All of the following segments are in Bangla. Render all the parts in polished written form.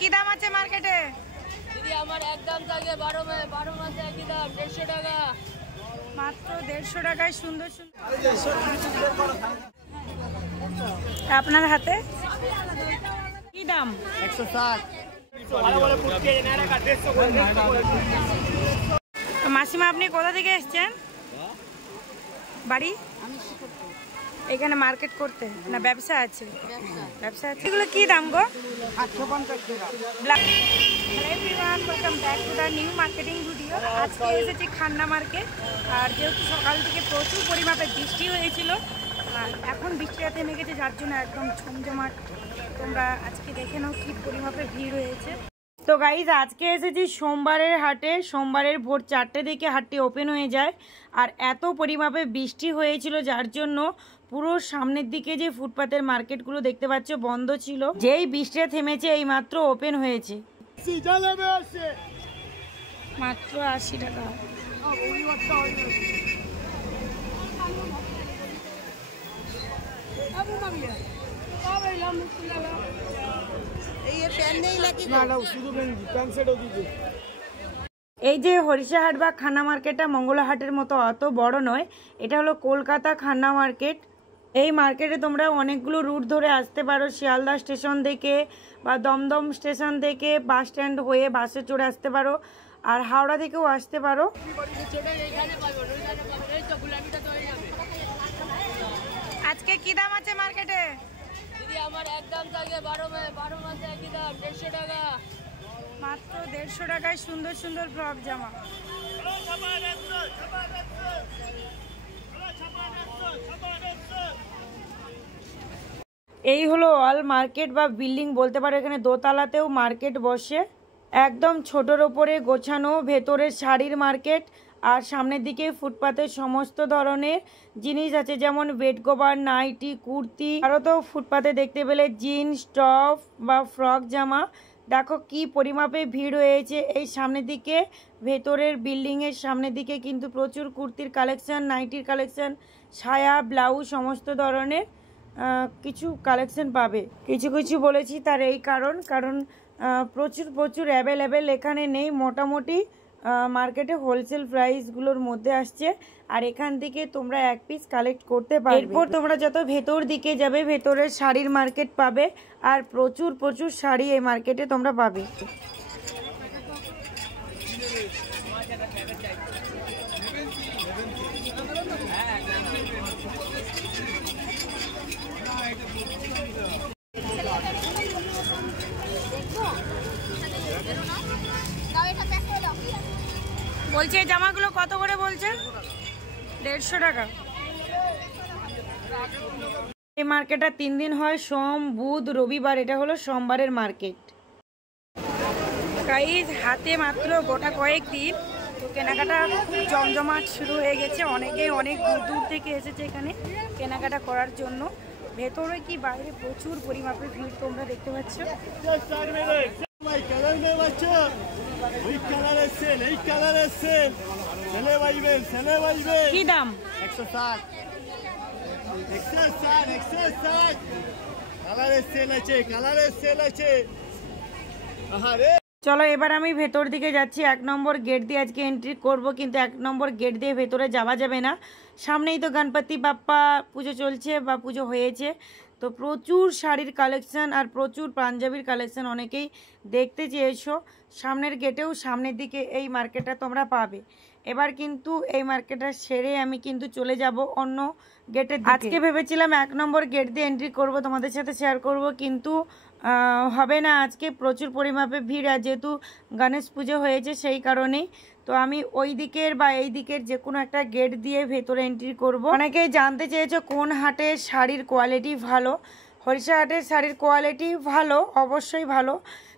কি দাম আছে মার্কেটে? দিদি আমার একদম থাকে 12 মাসে একই দাম 150 টাকা, মাত্র 150 টাকায় সুন্দর সুন্দর। আপনার হাতে কি দাম? 160। মাসিমা আপনি কোথা থেকে এসছেন? বাড়ি এখানে মার্কেট করতে না ব্যবসা আছে? ব্যবসা আছে। এগুলো কি দাম গো? 850 টাকা। Hello everyone, welcome back to the new marketing video. আজকে এসেছি খান্না মার্কেট। আর যেহেতু সকাল থেকে প্রচুর পরিমাপে বৃষ্টি হয়েছিল আর এখন বৃষ্টিটা থেমে গেছে, যার জন্য একদম জমজমাট। তোমরা আজকে দেখে নাও কি পরিমাপে ভিড় হয়েছে। তো গাইজ আজকে এসেছি সোমবারের হাটে। সোমবারের ভোর 4টে থেকে হাটটি ওপেন হয়ে যায়। আর এত পরিমাপে বৃষ্টি হয়েছিল যার জন্য পুরো সামনের দিকে যে ফুটপাতের মার্কেটগুলো দেখতে পাচ্ছ বন্ধ ছিল। যেই বৃষ্টিটা থেমেছে এই মাত্র ওপেন হয়েছে। মাত্র 80 টাকা। এই যে হরিষাহাট বা খান্না মার্কেটটা মঙ্গলা হাটের মতো অত বড় নয়। এটা হলো কলকাতা খান্না মার্কেট। এই মার্কেটে তোমরা অনেকগুলো রুট ধরে আসতে পারো। শিয়ালদা স্টেশন থেকে বা দমদম স্টেশন থেকে বাস স্ট্যান্ড হয়ে বাসে চড়ে আসতে পারো, আর হাওড়া থেকেও আসতে পারো। আজকে কি দাম আছে মার্কেটে? দিদি আমার একদম থাকে 12 মাসে একই দাম 150 টাকা, মাত্র 150 টাকায় সুন্দর সুন্দর ফ্রক জামা। এই হলো অল মার্কেট বা বিল্ডিং বলতে পারো। এখানে দোতলাতেও মার্কেট বসে। একদম ছোটোর ওপরে গোছানো ভেতরের শাড়ির মার্কেট। আর সামনের দিকে ফুটপাতের সমস্ত ধরনের জিনিস আছে, যেমন বেড কভার, নাইটি, কুর্তি। আরও তো ফুটপাতে দেখতে পেলে জিন্স, টপ বা ফ্রক জামা। দেখো কি পরিমাপে ভিড় হয়েছে এই সামনের দিকে। ভেতরের বিল্ডিংয়ের সামনের দিকে কিন্তু প্রচুর কুর্তির কালেকশন, নাইটির কালেকশন, সায়া, ব্লাউজ সমস্ত ধরনের কিছু কালেকশন পাবে। কিছু কিছু বলেছি তার এই কারণ প্রচুর অ্যাভেলেবেল এখানে নেই। মোটামুটি মার্কেটে হোলসেল প্রাইসগুলোর মধ্যে আসছে। আর এখান থেকে তোমরা এক পিস কালেক্ট করতে পারবে। এরপর তোমরা যত ভেতর দিকে যাবে ভেতরের শাড়ির মার্কেট পাবে। আর প্রচুর শাড়ি এই মার্কেটে তোমরা পাবে। বলছে এই জামাগুলো কত করে বলছে? 150 টাকা। এই মার্কেটটা 3 দিন হয়, সোম, বুধ, রবিবার। এটা হলো সোমবারের মার্কেট। গাইজ হাতে মাত্র গোটা কয়েকদিন, তো কেনাকাটা খুব জমজমাট শুরু হয়ে গেছে। অনেকেই অনেক দূর থেকে এসেছে এখানে কেনাকাটা করার জন্য। ভেতরে কি বাইরে প্রচুর পরিমাপে ভিড় তোমরা দেখতে পাচ্ছ। কি দাম? 160। চলো এবার আমি ভেতর দিকে যাচ্ছি। 1 নম্বর গেট দিয়ে আজকে এন্ট্রি করব, কিন্তু 1 নম্বর গেট দিয়ে ভেতরে যাওয়া যাবে না। সামনেই তো গণপতি বাপ্পা পুজো চলছে বা পুজো হয়েছে। তো প্রচুর শাড়ির কালেকশন আর প্রচুর পাঞ্জাবির কালেকশন অনেকেই দেখতে চেয়েছো। সামনের গেটেও সামনের দিকে এই মার্কেটটা তোমরা পাবে। এবার কিন্তু এই মার্কেটটা সেরে আমি কিন্তু চলে যাব অন্য গেটের দিকে। আজকে ভেবেছিলাম 1 নম্বর গেট দিয়ে এন্ট্রি করব, তোমাদের সাথে শেয়ার করব, কিন্তু হবে না। আজকে প্রচুর পরিমাপে ভিড়, আর যেহেতু গণেশ পুজো হয়েছে সেই কারণেই। তো আমি ওই দিকের বা এই দিকের যে কোনো একটা গেট দিয়ে ভেতরে এন্ট্রি করব। অনেকেই জানতে চেয়েছো কোন হাটের শাড়ির কোয়ালিটি ভালো। হরিষাহাটের শাড়ির কোয়ালিটি ভালো, অবশ্যই ভালো,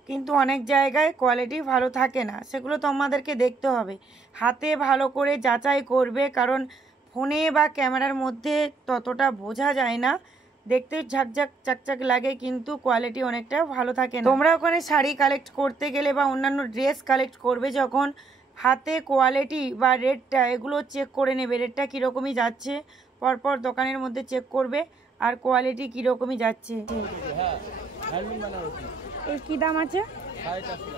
কিন্তু অনেক জায়গায় কোয়ালিটি ভালো থাকে না। সেগুলো তোমাদেরকে দেখতে হবে, হাতে ভালো করে যাচাই করবে, কারণ ফোনে বা ক্যামেরার মধ্যে ততটা বোঝা যায় না। দেখতে ঝাকঝাক চাকচাক লাগে, কিন্তু কোয়ালিটি অনেকটা ভালো থাকে না। তোমরা ওখানে শাড়ি কালেক্ট করতে গেলে বা অন্যান্য ড্রেস কালেক্ট করবে যখন, হাতে কোয়ালিটি বা রেটটা এগুলো চেক করে নেবে। রেটটা কীরকমই যাচ্ছে পরপর দোকানের মধ্যে চেক করবে। আর কোয়ালিটি কীরকমই যাচ্ছে? হ্যাঁ হ্যান্ডলুম বানারসি। এর কী দাম আছে? 450।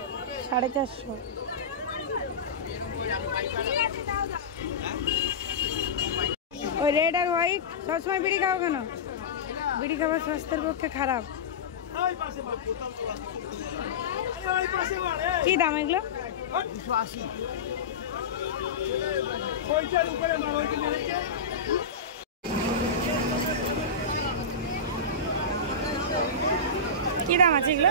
450। ওই রেড আর হোয়াইট সবসময় বিড়ি খাও কেন? বিড়ি খাওয়া স্বাস্থ্যের পক্ষে খারাপ। কি দাম এগুলো? 280। কি দাম আছে এগুলো?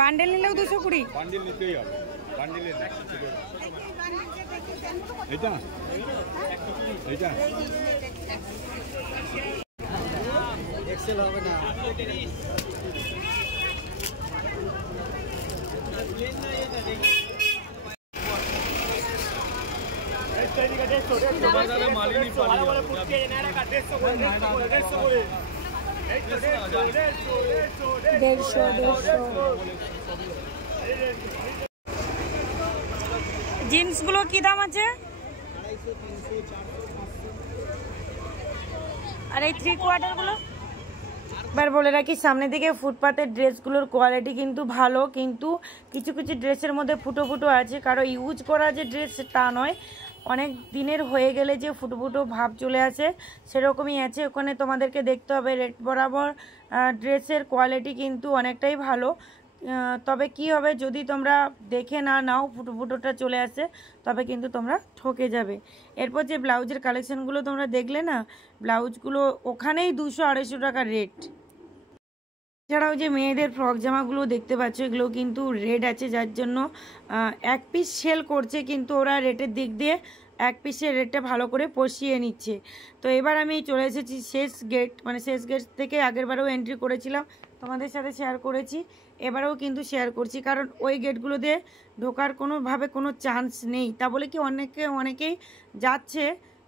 বান্ডেল নিলেও 220? বান্ডিল নিতেই হবে, বান্ডিলে এইটা এইটা এক্সেল হবে না। জিন্সগুলো কি দাম আছে? আর এই 3/4 গুলো? এবার বলে রাখি, সামনে দিকে ফুটপাতের ড্রেসগুলোর কোয়ালিটি কিন্তু ভালো, কিন্তু কিছু কিছু ড্রেসের মধ্যে ফুটো ফুটো আছে। কারো ইউজ করা যে ড্রেস তা নয়, অনেক দিনের হয়ে গেলে যে ফুটো ফুটো ভাব চলে আসে সেরকমই আছে। ওখানে তোমাদেরকে দেখতে হবে রেট বরাবর ড্রেসের কোয়ালিটি কিন্তু অনেকটাই ভালো। তবে কি হবে, যদি তোমরা দেখে না নাও ফুটো ফুটোটা চলে আসে, তবে কিন্তু তোমরা ঠকে যাবে। এরপর যে ব্লাউজের কালেকশনগুলো তোমরা দেখলে না, ব্লাউজগুলো ওখানেই 200-250 টাকা রেট। এছাড়াও যে মেয়েদের ফ্রক জামাগুলো দেখতে পাচ্ছ, এগুলো কিন্তু রেড আছে, যার জন্য এক পিস সেল করছে, কিন্তু ওরা রেটের দিক দিয়ে এক পিসের রেটটা ভালো করে পষিয়ে নিচ্ছে। তো এবার আমি চলে এসেছি শেষ গেট, মানে শেষ গেট থেকে আগেরবারেও এন্ট্রি করেছিলাম, তোমাদের সাথে শেয়ার করেছি, এবারেও কিন্তু শেয়ার করছি। কারণ ওই গেটগুলো দিয়ে ঢোকার কোনোভাবে কোনো চান্স নেই। তা বলে কি অনেকেই যাচ্ছে,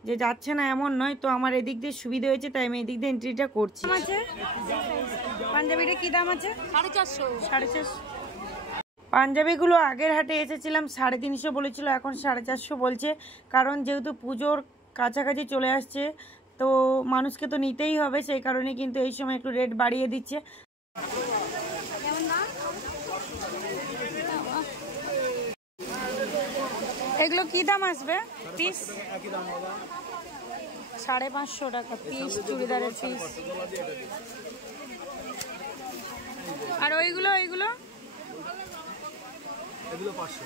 যে যাচ্ছে না এমন নয়। তো আমার এদিক দিয়ে সুবিধা হয়েছে, তাই আমি এদিক দিয়ে এন্ট্রিটা করছি। আছে পাঞ্জাবিটা কি দাম আছে? 450। 450। পাঞ্জাবিগুলো আগের হাটে এসেছিলাম 350 বলেছিল, এখন 450 বলছে। কারণ যেহেতু পুজোর কাছাকাছি চলে আসছে, তো মানুষকে তো নিতেই হবে, সেই কারণে কিন্তু এই সময় একটু রেট বাড়িয়ে দিচ্ছে। এগুলো কি দাম আসবে পিস? 550 টাকা পিস, চুড়িদারের পিস। আর ওইগুলো এগুলো 500।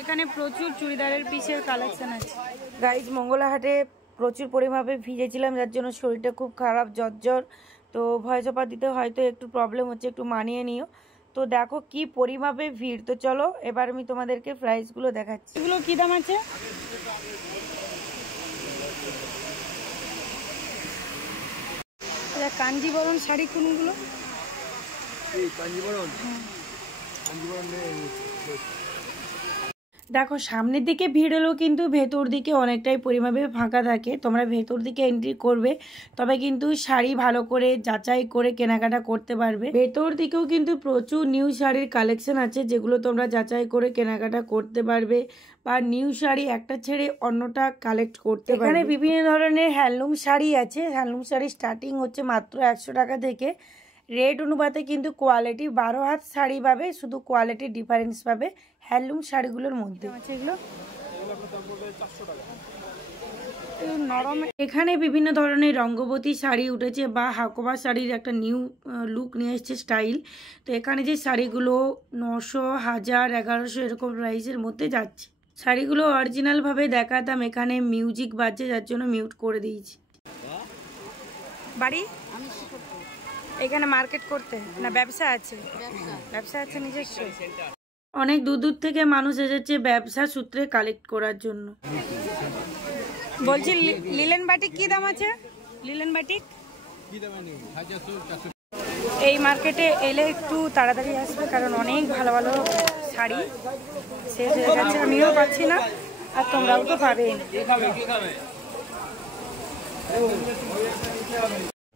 এখানে প্রচুর চুড়িদারের পিসের কালেকশন আছে। গাইজ, মঙ্গলাহাটে প্রচুর পরিমাণে ভিজেছিলাম, যার জন্য শরীরটা খুব খারাপ, জ্বর। তো ভয় চাপা দিতে হয়তো একটু প্রবলেম হচ্ছে, একটু মানিয়ে নিও। তো দেখো কি পরিমাপে ভিড়। তো চলো এবার আমি তোমাদেরকে প্রাইসগুলো দেখাচ্ছি। এগুলো কি দাম আছে? কাঞ্জিবরণ শাড়ি কোনগুলো? দেখো সামনের দিকে ভিড় হলেও কিন্তু ভেতর দিকে অনেকটাই পরিমাণে ফাঁকা থাকে। তোমরা ভেতর দিকে এন্ট্রি করবে, তবে কিন্তু শাড়ি ভালো করে যাচাই করে কেনাকাটা করতে পারবে। ভেতর দিকেও কিন্তু প্রচুর নিউ শাড়ির কালেকশন আছে, যেগুলো তোমরা যাচাই করে কেনাকাটা করতে পারবে, বা নিউ শাড়ি একটা ছেড়ে অন্যটা কালেক্ট করতে পারবে। এখানে বিভিন্ন ধরনের হ্যান্ডলুম শাড়ি আছে। হ্যান্ডলুম শাড়ি স্টার্টিং হচ্ছে মাত্র 100 টাকা থেকে। রেট অনুপাতে কিন্তু কোয়ালিটি 12 হাত শাড়ি পাবে, শুধু কোয়ালিটি ডিফারেন্স পাবে হ্যান্ডলুম শাড়িগুলোর মধ্যে। এগুলো নরম। এখানে বিভিন্ন ধরনের রঙ্গবতী শাড়ি উঠেছে, বা হাকোবা শাড়ির একটা নিউ লুক নিয়ে এসছে স্টাইল। তো এখানে যে শাড়িগুলো 900, 1000, 1100 এরকম প্রাইসের মধ্যে যাচ্ছে। শাড়িগুলো অরিজিনালভাবে দেখাতাম, এখানে মিউজিক বাজছে, যার জন্য মিউট করে দিয়েছি। বাড়ি এখানে মার্কেট করতে না ব্যবসা আছে? ব্যবসা আছে নিজস্ব। অনেক দূর দূর থেকে মানুষ এসেছে ব্যবসা সূত্রে কালেক্ট করার জন্য। বলছি লিলেন বাটিক কি দাম আছে? লিলেন বাটিক এই মার্কেটে এলে একটু তাড়াতাড়ি আসবে, কারণ অনেক ভালো ভালো শাড়ি শেষ হয়ে গেছে, আমিও পাচ্ছি না, আর তোমরাও তো পাবে।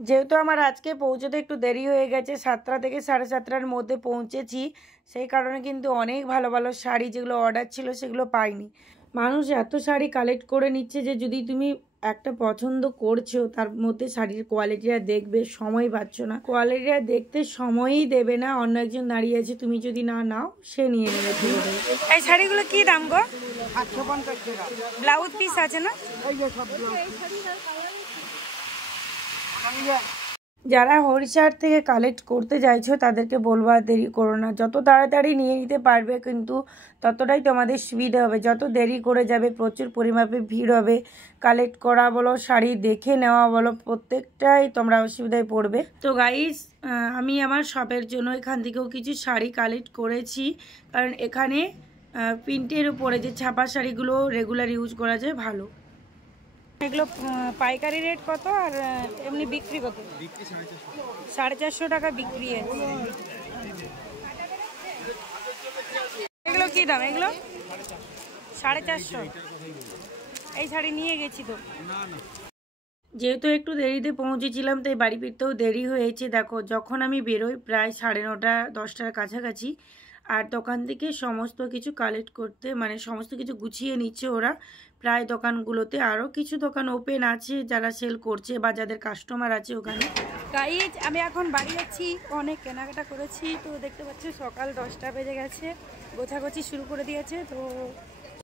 যেহেতু আমার আজকে পৌঁছতে একটু দেরি হয়ে গেছে, 7টা থেকে 7:30টার মধ্যে পৌঁছেছি, সেই কারণে কিন্তু অনেক ভালো ভালো শাড়ি যেগুলো অর্ডার ছিল সেগুলো পাইনি। মানুষ এত শাড়ি কালেক্ট করে নিচ্ছে যে যদি তুমি একটা পছন্দ করছো, তার মধ্যে শাড়ির কোয়ালিটিটা দেখবে, সময় পাচ্ছ না, কোয়ালিটিটা দেখতে সময়ই দেবে না, অন্য একজন দাঁড়িয়ে আছে, তুমি যদি না নাও সে নিয়ে নেবে। এই শাড়িগুলো কি দাম গো? 850 টাকা। ব্লাউজ পিস আছে না? এই যে সব যারা হরিশার থেকে কালেক্ট করতে চাইছো তাদেরকে বলবো আর দেরি করো না, যত তাড়াতাড়ি নিয়ে নিতে পারবে কিন্তু ততটাই তোমাদের সুবিধা হবে। যত দেরি করে যাবে প্রচুর পরিমাপে ভিড় হবে, কালেক্ট করা বলো, শাড়ি দেখে নেওয়া বলো, প্রত্যেকটাই তোমরা অসুবিধায় পড়বে। তো গাইস, আমি আমার শপের জন্য এখান থেকেও কিছু শাড়ি কালেক্ট করেছি, কারণ এখানে প্রিন্টের উপরে যে ছাপা শাড়িগুলো রেগুলার ইউজ করা যায় ভালো। এগুলো পাইকারি রেট কত আর এমনি বিক্রি কত? 450 টাকা বিক্রি আছে। এগুলো কি দাম? এগুলো 450। এই শাড়ি নিয়ে গেছি তো। যেহেতু একটু দেরিতে পৌঁছেছিলাম তাই বাড়ি ফিরতেও দেরি হয়েছে। দেখো, যখন আমি বেরোই প্রায় 9:30 10টার কাছাকাছি, আর দোকান থেকে সমস্ত কিছু কালেক্ট করতে মানে সমস্ত কিছু গুছিয়ে নিচ্ছে ওরা প্রায় দোকানগুলোতে। আরও কিছু দোকান ওপেন আছে যারা সেল করছে বা যাদের কাস্টমার আছে ওখানে। গাইজ, আমি এখন বাড়ি যাচ্ছি, অনেক কেনাকাটা করেছি, তো দেখতে পাচ্ছি সকাল 10টা বেজে গেছে, গোছাগুছি শুরু করে দিয়েছে। তো